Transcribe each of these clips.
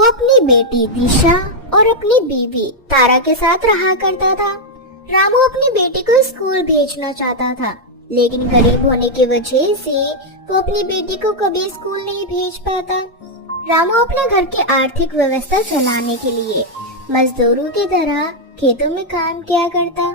वो अपनी बेटी दिशा और अपनी बीवी तारा के साथ रहा करता था। रामू अपनी बेटी को स्कूल भेजना चाहता था, लेकिन गरीब होने की वजह से वो अपनी बेटी को कभी स्कूल नहीं भेज पाता। रामू अपने घर की आर्थिक व्यवस्था चलाने के लिए मजदूरों की तरह खेतों में काम किया करता।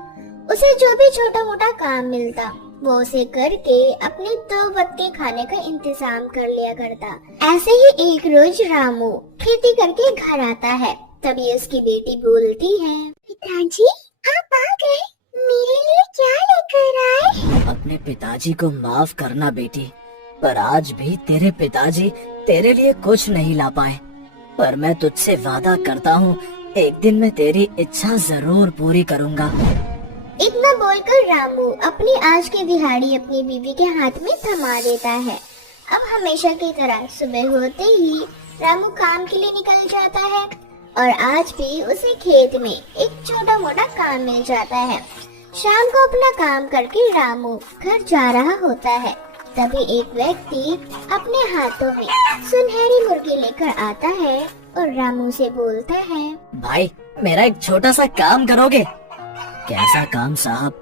उसे जो भी छोटा मोटा काम मिलता वो उसे करके अपने 2 वक्त के खाने का इंतजाम कर लिया करता। ऐसे ही एक रोज रामू खेती करके घर आता है, तभी उसकी बेटी बोलती है, पिताजी आप आ गए, मेरे लिए क्या लेकर आए? अपने पिताजी को माफ करना बेटी, पर आज भी तेरे पिताजी तेरे लिए कुछ नहीं ला पाए। पर मैं तुझसे वादा करता हूँ, एक दिन मैं तेरी इच्छा जरूर पूरी करूँगा। इतना बोलकर रामू अपनी आज की दिहाड़ी अपनी बीवी के हाथ में थमा देता है। अब हमेशा की तरह सुबह होते ही रामू काम के लिए निकल जाता है और आज भी उसे खेत में एक छोटा मोटा काम मिल जाता है। शाम को अपना काम करके रामू घर जा रहा होता है, तभी एक व्यक्ति अपने हाथों में सुनहरी मुर्गी लेकर आता है और रामू से बोलता है, भाई मेरा एक छोटा सा काम करोगे? कैसा काम साहब?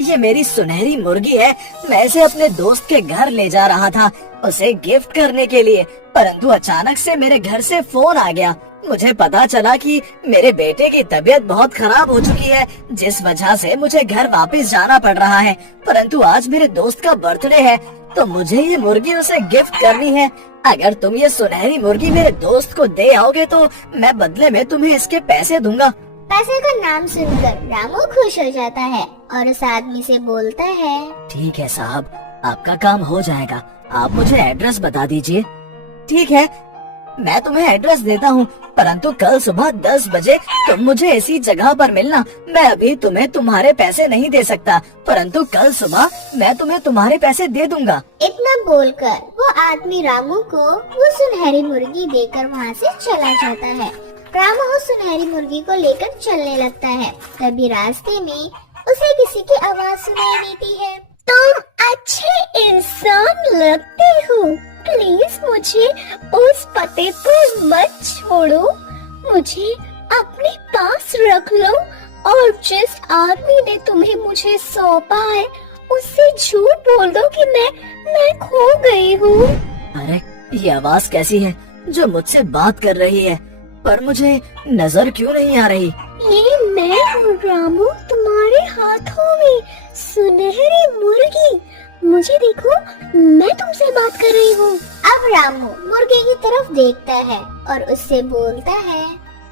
ये मेरी सुनहरी मुर्गी है, मैं इसे अपने दोस्त के घर ले जा रहा था उसे गिफ्ट करने के लिए, परंतु अचानक से मेरे घर से फोन आ गया। मुझे पता चला कि मेरे बेटे की तबीयत बहुत खराब हो चुकी है, जिस वजह से मुझे घर वापस जाना पड़ रहा है। परंतु आज मेरे दोस्त का बर्थडे है, तो मुझे ये मुर्गी उसे गिफ्ट करनी है। अगर तुम ये सुनहरी मुर्गी मेरे दोस्त को दे आओगे तो मैं बदले में तुम्हें इसके पैसे दूंगा। पैसे का नाम सुनकर रामू खुश हो जाता है और उस आदमी से बोलता है, ठीक है साहब, आपका काम हो जाएगा, आप मुझे एड्रेस बता दीजिए। ठीक है, मैं तुम्हें एड्रेस देता हूँ, परंतु कल सुबह 10 बजे तुम मुझे इसी जगह पर मिलना। मैं अभी तुम्हें तुम्हारे पैसे नहीं दे सकता, परंतु कल सुबह मैं तुम्हें तुम्हारे पैसे दे दूंगा। इतना बोलकर वो आदमी रामू को वो सुनहरी मुर्गी देकर वहाँ से चला जाता है। रामू उस सुनहरी मुर्गी को लेकर चलने लगता है, तभी रास्ते में उसे किसी की आवाज सुनाई देती है, तुम अच्छे इंसान लगते हो, प्लीज मुझे उस पते पर मत छोड़ो, मुझे अपने पास रख लो और जिस आदमी ने तुम्हें मुझे सौंपा है उससे झूठ बोल दो कि मैं खो गई हूँ। अरे ये आवाज कैसी है जो मुझसे बात कर रही है, पर मुझे नजर क्यों नहीं आ रही? ये मैं हूँ रामू, तुम्हारे हाथों में सुनहरी मुर्गी, मुझे देखो, मैं तुमसे बात कर रही हूँ। अब रामू मुर्गी की तरफ देखता है और उससे बोलता है,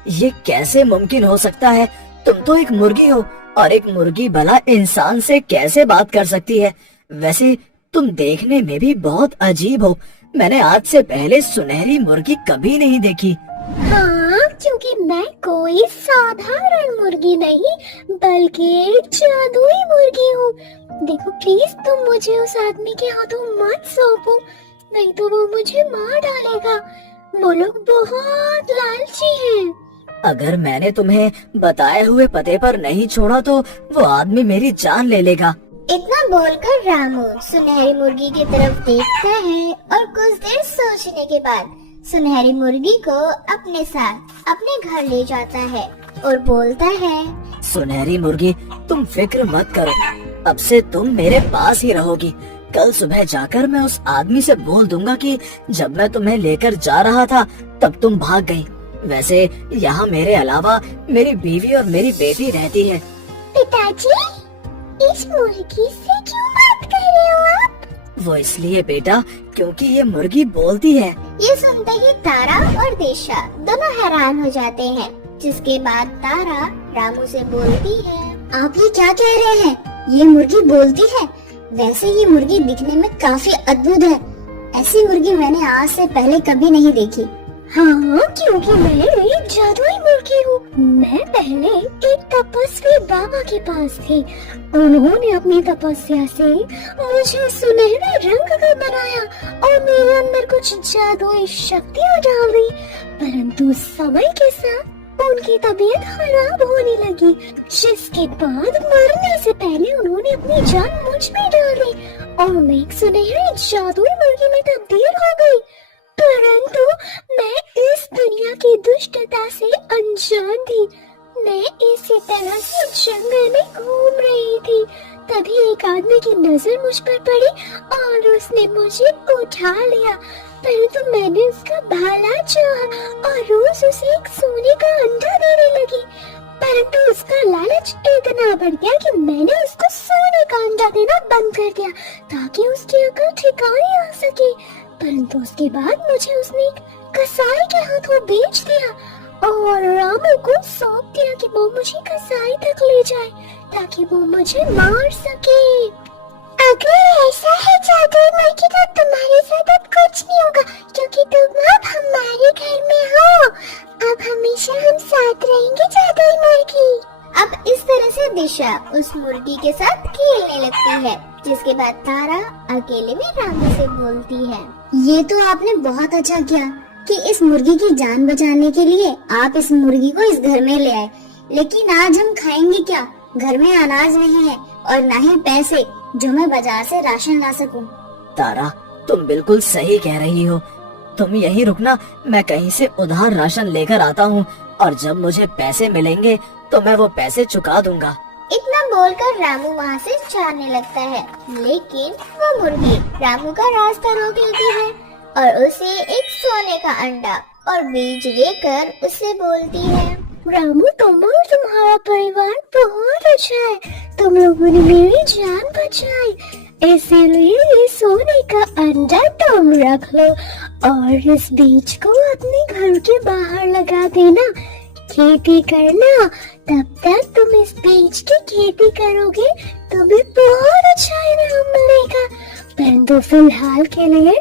ये कैसे मुमकिन हो सकता है? तुम तो एक मुर्गी हो और एक मुर्गी भला इंसान से कैसे बात कर सकती है? वैसे तुम देखने में भी बहुत अजीब हो, मैंने आज से पहले सुनहरी मुर्गी कभी नहीं देखी। हाँ, क्योंकि मैं कोई साधारण मुर्गी नहीं बल्कि एक जादुई मुर्गी हूँ। देखो प्लीज तुम मुझे उस आदमी के हाथों मत सौंपो, नहीं तो वो मुझे मार डालेगा। वो लोग बहुत लालची हैं। अगर मैंने तुम्हें बताए हुए पते पर नहीं छोड़ा तो वो आदमी मेरी जान ले लेगा। इतना बोलकर रामू सुनहरी मुर्गी की तरफ देखता है और कुछ देर सोचने के बाद सुनहरी मुर्गी को अपने साथ अपने घर ले जाता है और बोलता है, सुनहरी मुर्गी तुम फिक्र मत करो, अब से तुम मेरे पास ही रहोगी। कल सुबह जाकर मैं उस आदमी से बोल दूंगा कि जब मैं तुम्हें लेकर जा रहा था तब तुम भाग गई। वैसे यहाँ मेरे अलावा मेरी बीवी और मेरी बेटी रहती है। पिताजी, इस मुर्गी से क्यों बात कर रहे हो आप? वो इसलिए बेटा क्योंकि ये मुर्गी बोलती है। ये सुनते ही तारा और दिशा दोनों हैरान हो जाते हैं, जिसके बाद तारा रामू से बोलती है, आप ये क्या कह रहे हैं? ये मुर्गी बोलती है? वैसे ये मुर्गी दिखने में काफी अद्भुत है, ऐसी मुर्गी मैंने आज से पहले कभी नहीं देखी। हाँ, क्योंकि मैं एक जादुई मुर्गी हूँ। मैं पहले एक तपस्वी बाबा के पास थी, उन्होंने अपनी तपस्या से मुझे सुनहरे रंग का बनाया और मेरे अंदर कुछ जादुई शक्तियाँ डाल दी, परंतु समय के साथ उनकी तबीयत खराब होने लगी, जिसके बाद मरने से पहले उन्होंने अपनी जान मुझ में डाल दी और मैं एक सुनहरी जादुई मुर्गी में तब्दील हो गई। परंतु मैं इस दुनिया की दुष्टता से अनजान थी। मैं इसी तरह से जंगल में घूम रही थी, तभी एक आदमी की नजर मुझ पर पड़ी और उसने मुझे उठा लिया। परंतु मैंने उसका भला चाहा और रोज उसे एक सोने का अंडा देने लगी। परंतु उसका लालच इतना बढ़ गया कि मैंने उसको सोने का अंडा देना बंद कर दिया ताकि उसकी अकल ठिकाने आ सके। परंतु उसके बाद मुझे उसने एक कसाई के हाथों बेच दिया और रामू को सौंप दिया कि वो मुझे कसाई तक ले जाए ताकि वो मुझे मार सके। अगर ऐसा है जादुई मुर्गी तो तुम्हारे साथ अब कुछ नहीं होगा, क्योंकि तुम अब हमारे घर में हो। अब हमेशा हम साथ रहेंगे जादुई मुर्गी। अब इस तरह से दिशा उस मुर्गी के साथ खेलने लगती है, जिसके बाद तारा अकेले में रामू से बोलती है, ये तो आपने बहुत अच्छा किया कि इस मुर्गी की जान बचाने के लिए आप इस मुर्गी को इस घर में ले आए, लेकिन आज हम खाएंगे क्या? घर में अनाज नहीं है और न ही पैसे जो मैं बाजार से राशन ला सकूं। तारा, तुम बिल्कुल सही कह रही हो। तुम यहीं रुकना, मैं कहीं से उधार राशन लेकर आता हूँ और जब मुझे पैसे मिलेंगे तो मैं वो पैसे चुका दूंगा। इतना बोलकर रामू वहाँ से जाने लगता है, लेकिन वो मुर्गी रामू का रास्ता रोक लेती है और उसे एक सोने का अंडा और बीज देकर उससे बोलती है, रामू तुम और तुम्हारा परिवार बहुत अच्छा है, तुम लोगों ने मेरी जान बचाई, इसीलिए ये सोने का अंडा तुम रख लो और इस बीज को अपने घर के बाहर लगा देना, खेती करना, तब तक तुम इस बीज की खेती करोगे तुम्हें बहुत अच्छा इनाम मिलेगा। परंतु फिलहाल के लिए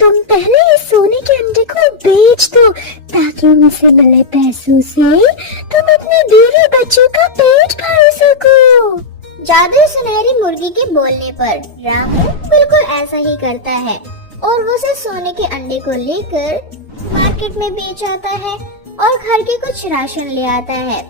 तुम पहले इस सोने के अंडे को बेच दो ताकि उनसे मिले पैसों से तुम अपने बीवी बच्चों का पेट भर सको। जादुई सुनहरी मुर्गी के बोलने पर रामू बिल्कुल ऐसा ही करता है और वो उसे सोने के अंडे को लेकर मार्केट में बेच आता है और घर के कुछ राशन ले आता है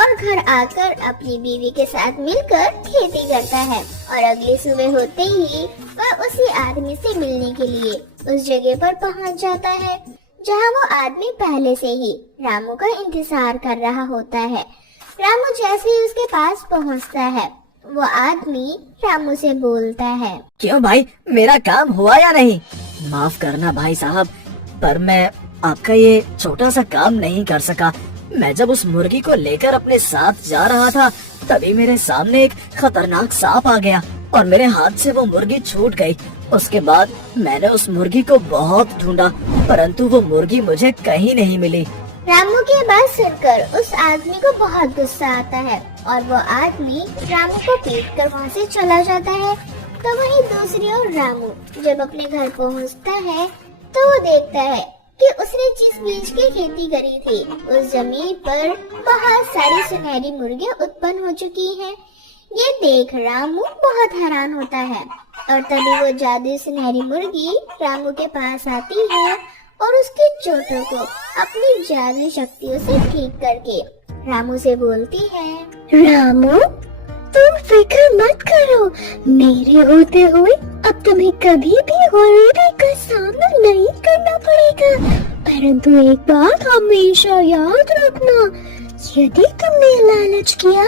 और घर आकर अपनी बीवी के साथ मिलकर खेती करता है। और अगली सुबह होते ही वह उसी आदमी से मिलने के लिए उस जगह पर पहुंच जाता है जहां वो आदमी पहले से ही रामू का इंतजार कर रहा होता है। रामू जैसे ही उसके पास पहुंचता है, वो आदमी रामू से बोलता है, क्यों भाई, मेरा काम हुआ या नहीं? माफ करना भाई साहब, पर मैं आपका ये छोटा सा काम नहीं कर सका। मैं जब उस मुर्गी को लेकर अपने साथ जा रहा था तभी मेरे सामने एक खतरनाक सांप आ गया और मेरे हाथ से वो मुर्गी छूट गई। उसके बाद मैंने उस मुर्गी को बहुत ढूंढा, परंतु वो मुर्गी मुझे कहीं नहीं मिली। रामू की बात सुनकर उस आदमी को बहुत गुस्सा आता है और वो आदमी रामू को पीट कर वहाँ से चला जाता है। तो वहीं दूसरी ओर रामू जब अपने घर पहुँचता है तो वो देखता है कि उसने जिस बीज की खेती करी थी उस जमीन पर बहुत सारी सुनहरी मुर्गियाँ उत्पन्न हो चुकी हैं। ये देख रामू बहुत हैरान होता है और तभी वो जादुई सुनहरी मुर्गी रामू के पास आती है और उसकी चोटों को अपनी जादुई शक्तियों से ठीक करके रामू से बोलती है, रामू तुम फिक्र मत करो, मेरे होते हुए अब तुम्हें कभी भी गरीबी का सामना नहीं करना पड़ेगा। परंतु एक बात हमेशा याद रखना, यदि तुमने लालच किया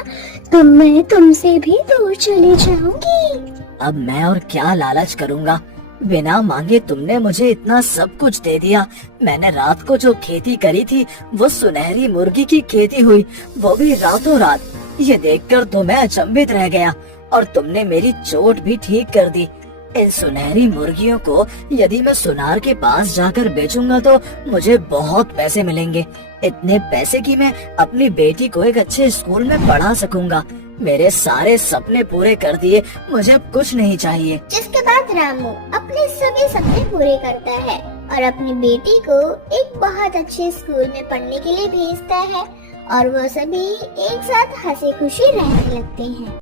तो मैं तुमसे भी दूर चली जाऊंगी। अब मैं और क्या लालच करूँगा? बिना मांगे तुमने मुझे इतना सब कुछ दे दिया। मैंने रात को जो खेती करी थी वो सुनहरी मुर्गी की खेती हुई, वो भी रातों रात। ये देखकर तो मैं अचंभित रह गया और तुमने मेरी चोट भी ठीक कर दी। इन सुनहरी मुर्गियों को यदि मैं सुनार के पास जाकर बेचूंगा तो मुझे बहुत पैसे मिलेंगे, इतने पैसे कि मैं अपनी बेटी को एक अच्छे स्कूल में पढ़ा सकूंगा। मेरे सारे सपने पूरे कर दिए, मुझे अब कुछ नहीं चाहिए। जिसके बाद रामू अपने सभी सपने पूरे करता है और अपनी बेटी को एक बहुत अच्छे स्कूल में पढ़ने के लिए भेजता है और वो सभी एक साथ हंसी खुशी रहने लगते हैं।